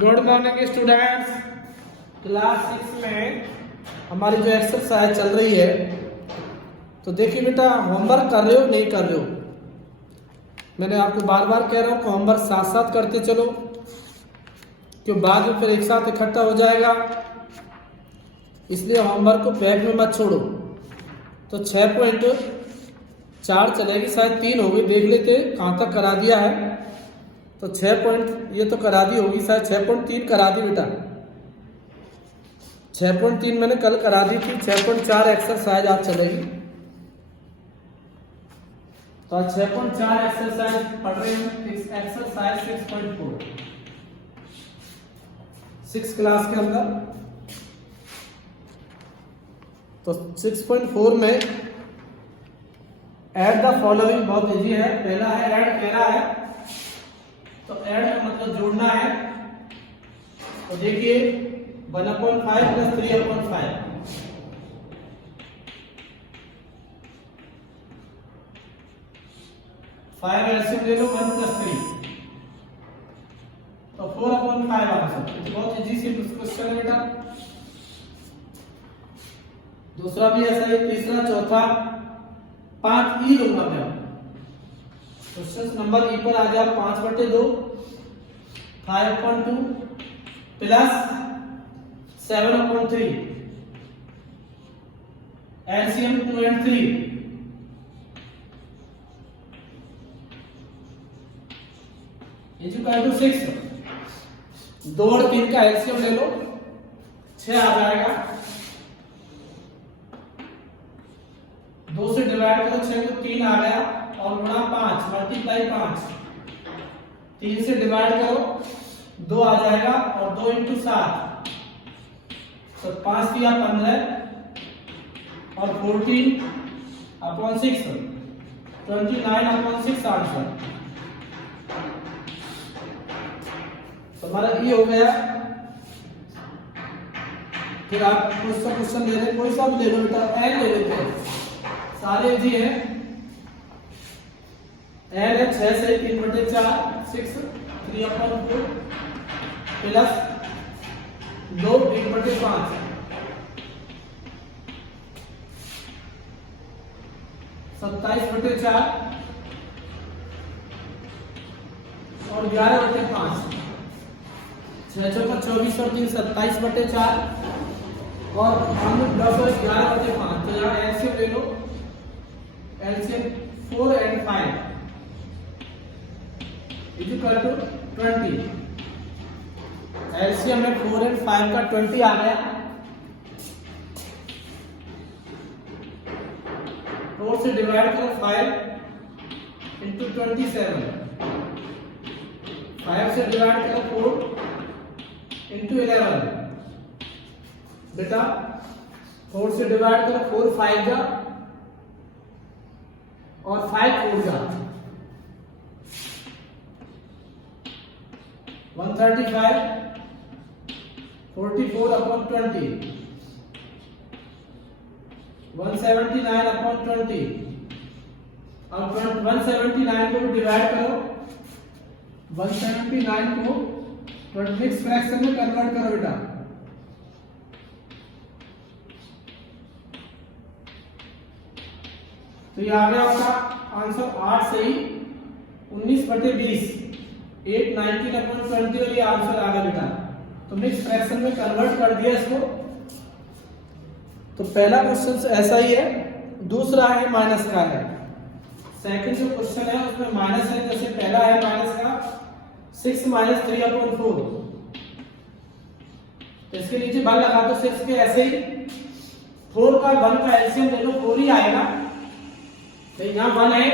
Good morning students. Class 6 में हमारी जो एक्सरसाइज चल रही है, तो देखिए बेटा, होमवर्क कर रहे हो नहीं कर रहे हो। मैंने आपको बार बार कह रहा हूँ कि होमवर्क साथ साथ करते चलो, क्यों बाद में फिर एक साथ इकट्ठा हो जाएगा। इसलिए होमवर्क को बैग में मत छोड़ो। तो 6.4 चलेगी, शायद 3 होगी, देख लेते कहाँ तक करा दिया है। तो 6 पॉइंट ये तो करा दी होगी, शायद 6.3 करा दी बेटा। 6.3 मैंने कल करा दी थी। 6.4 एक्सरसाइज आज चलेगी। तो आज 6.4 एक्सरसाइज पढ़ रहे हैं। एक्सरसाइज 6.4 6 क्लास के अंदर। तो 6.4 में ऐड द फॉलोइंग बहुत इजी है। पहला है ऐड कह रहा है, तो ऐड का मतलब जोड़ना है। तो देखिए 1/5 प्लस 3/5, 5 एलसीएम ले लो 1 प्लस 3, तो 4/5 आंसर। बहुत इजी सी क्वेश्चन है बेटा। दूसरा भी ऐसा ही, तीसरा, चौथा, 5 ई लूंगा मैं। क्वेश्चन नंबर ई पर आ गया 5/2, 5/2 plus 7/3, LCM 2 and 3, equal to 6। 2 और 3 का एलसीएम ले लो, 6 आ जाएगा। 2 से डिवाइड करो 6 को, 3 आ गया, और गुणा 5 मल्टीप्लाई 5। 3 से डिवाइड करो 2 आ जाएगा, और 2 × 7, तो 5 दिया 15, और 14/6, 29/6 आंसर। तो हमारा ये हो गया। फिर आप क्वेश्चन ले रहे, कोई सा भी ले लो बेटा, एल ले लेते हैं, सारे इजी हैं। एल है 6 से 3/4, 6 3/4 प्लस 2 1/5, 27/4 और 11/5। 6 चौका 24 और 3 27/4 और 10 और 11/5। तो यहाँ एलसीएम ले लो, LCM 4 and 5 equal to 20। LCM में 4 and 5 का 20 आ गया। 4 से डिवाइड करो 5 × 27, 5 से डिवाइड करो 4 × 11। बेटा 4 से डिवाइड करो 4 5 जा, और 5 4 जा, 135, 44/20, 179/20, और 179 को डिवाइड करो, 179 को 26 फ्रैक्शन में कन्वर्ट करो बेटा। तो ये आ गया आपका आंसर 8 से ही 19/20, 8/19/20, और ये आंसर आ गया बेटा। तो मिक्स फ्रैक्शन में कन्वर्ट कर दिया इसको। तो पहला क्वेश्चन ऐसा ही है। दूसरा है माइनस का है। सेकंड जो क्वेश्चन है उसमें माइनस है, जैसे पहला है माइनस का 6 - 3/4। तो इसके नीचे 1 लगा दो 6 के, ऐसे ही 4 का 1 का एलसीएम ले लो, 4 ही आएगा। तो यहाँ 1 है,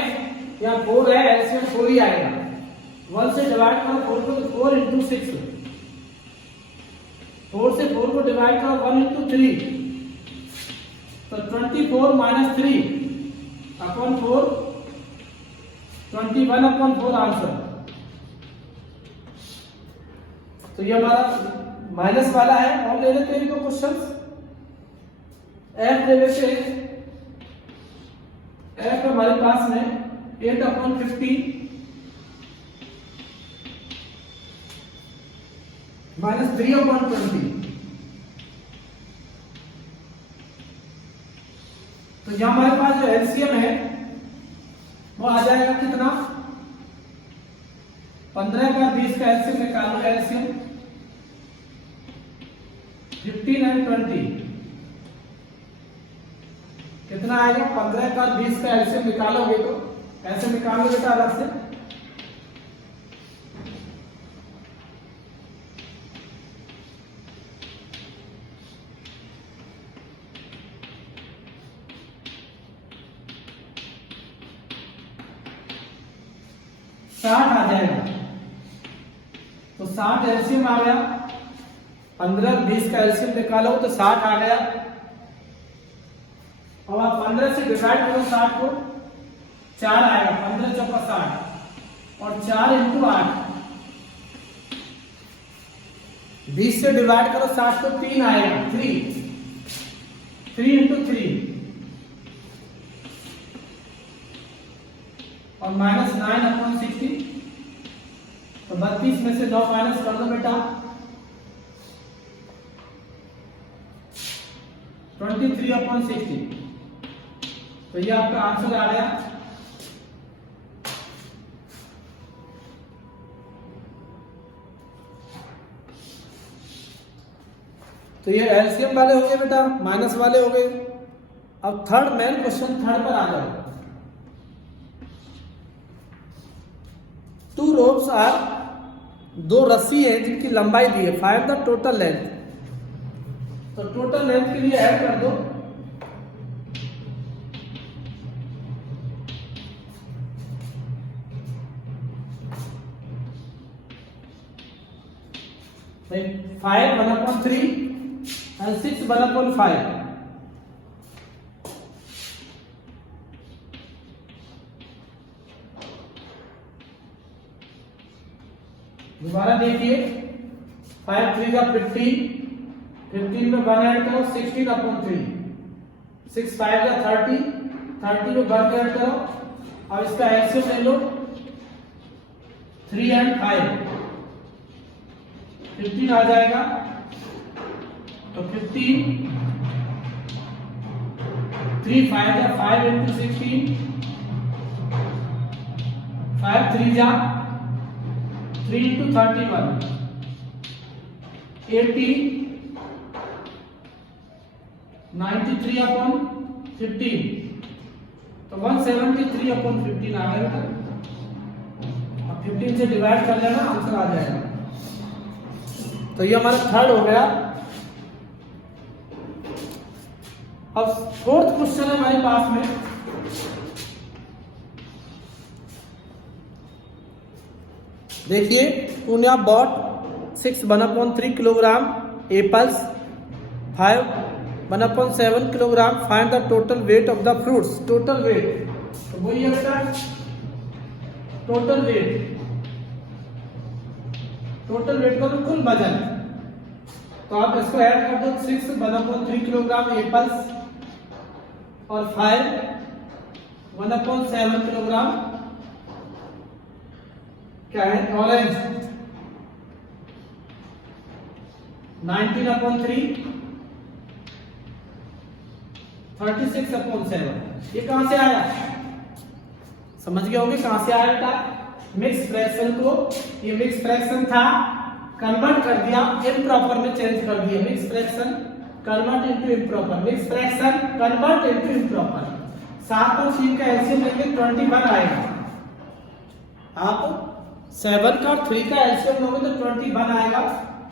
यहाँ 4 है, एलसीएम 4 ही आएगा। 1 से डिवाइड करो 4 को, तो 4 × 6, 4 से 4 को डिवाइड करो 1 × 3, तो 24 - 3/4, 21/4 आंसर। तो ये हमारा माइनस वाला है। और ले लेते हैं तो क्वेश्चन एफ ले लेते हैं। एफ हमारे पास में 8/50 -3/20। तो यहां हमारे पास जो एलसीएम है वो आ जाएगा कितना, 15 का 20 का एलसीएम निकालो, एलसीएम 15 और 20 कितना आएगा, 15 का 20 का एलसीएम निकालोगे तो ऐसे निकालोगे बेटा अलग से, साठ आ जाएगा। तो 60 एलसीएम आ गया, 15 20 का एलसीएम निकालो तो 60 आ गया। अब आप 15 से डिवाइड करो 60 को, 4 आएगा, 15 चौका 60 और 4 इंटू 8, 20 से डिवाइड करो 60 को, 3 आएगा, 3 इंटू 3 और -9/60। तो 32 में से 9 माइनस कर दो बेटा, 23/60। तो ये आपका आंसर आ गया। तो ये एलसीएम वाले हो गए बेटा, माइनस वाले हो गए। अब थर्ड मेन क्वेश्चन, थर्ड पर आ जाओ। टू रोप्स आर, दो रस्सी है जिनकी लंबाई दी है, फाइंड द टोटल लेंथ। तो टोटल लेंथ के लिए ऐड कर दो, भाई 5/3 and 6/5। दोबारा देखिए, 5 3 का 15, 15 में 1 ऐड करो, 16/3, 6 5 का 30, 30 में 1 ऐड करो। अब इसका एलसीएम ले लो, 3 और 5, 15 आ जाएगा। तो 15, 3 5 का 5 इंटू 16, 5 3 जा 3 इंटू 31, 80, 93/15। तो 173/15 आ गया। अब 15 से डिवाइड कर लेना, आंसर आ जाएगा। तो ये हमारा थर्ड हो गया। अब फोर्थ क्वेश्चन है हमारे पास में, देखिए, Punya bought 6/3 kilogram apples, 5/7 kilogram, find the total weight of the fruits. Total weight, तो वही है बेटा टोटल वेट, टोटल वेट का कुल वजन। तो आप इसको ऐड कर दो, 6/3 किलोग्राम एप्पल्स और 5/7 किलोग्राम क्या है, ऑरेंज। 19/3, 36/7। ये कहां से आया, समझ गए होंगे कहां से आया बेटा। मिक्स फ्रैक्शन को, ये मिक्स फ्रैक्शन था, कन्वर्ट कर दिया, इम्प्रॉपर में चेंज कर दिया। Mix fraction convert into improper, mix fraction convert into improper. 7 और 3 का एलसीएम लेंगे, 21 आएगा। आप 7 का 3 का एलसीएम लोगे तो 21 आएगा।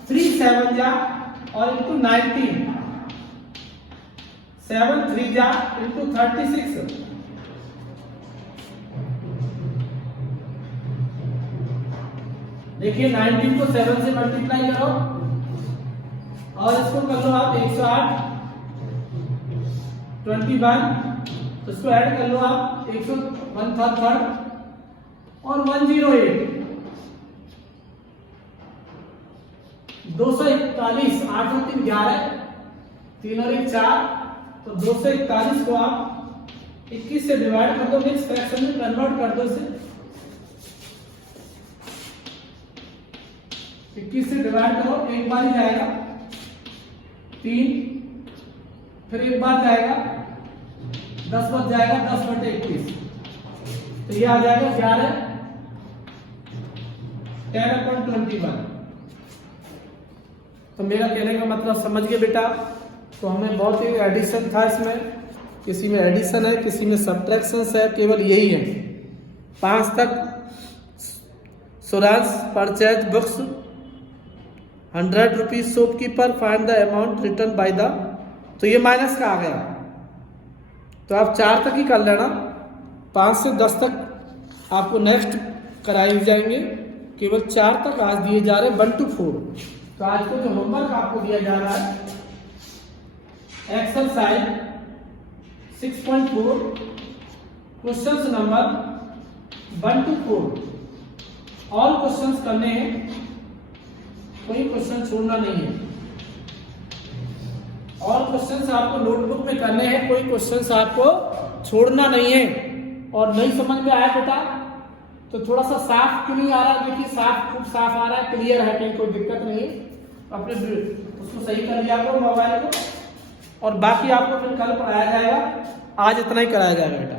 3 7 जा और इंटू 19, 7 3 जा इंटू 36। देखिए 19 को 7 से मल्टीप्लाई करो और इसको कर लो आप 108, 21, तो इसको ऐड कर लो आप 101 और 108, 241, 8 और 3 11, 3 और 1 4, तो 241 को आप 21 से डिवाइड कर दो, मिक्स फ्रैक्शन में कन्वर्ट कर दो इसे। 21 से डिवाइड करो, एक बार ही जाएगा 3, फिर एक बार जाएगा 10 बच जाएगा 10/21, तो ये आ जाएगा 11 10/21। तो मेरा कहने का मतलब समझ गए बेटा। तो हमें बहुत ही एडिशन था इसमें, किसी में एडिशन है, किसी में सब्ट्रैक्शन है, केवल यही है। 5 तक Suransh purchase books 100 rupees shopkeeper find the amount return by the, तो ये माइनस का आ गया। तो आप 4 तक ही कर लेना, 5 से 10 तक आपको नेक्स्ट कराए जाएंगे, केवल 4 तक आज दिए जा रहे हैं 1 to 4। तो आज को जो होमवर्क आपको दिया जा रहा है exercise 6.4 questions number 1 to 4 all questions करने हैं, कोई क्वेश्चन छोड़ना नहीं है। ऑल क्वेश्चंस आपको नोटबुक में करने हैं, कोई क्वेश्चंस आपको छोड़ना नहीं है। और नहीं समझ में आया बेटा तो थोड़ा सा साफ क्यों नहीं आ रहा, देखिए साफ, खूब साफ आ रहा है, क्लियर है, कहीं कोई दिक्कत नहीं है। अपने उसको सही कर लिया करो मोबाइल को, और बाकी आपको फिर कल पढ़ाया जाएगा, आज इतना ही कराया जाएगा बेटा।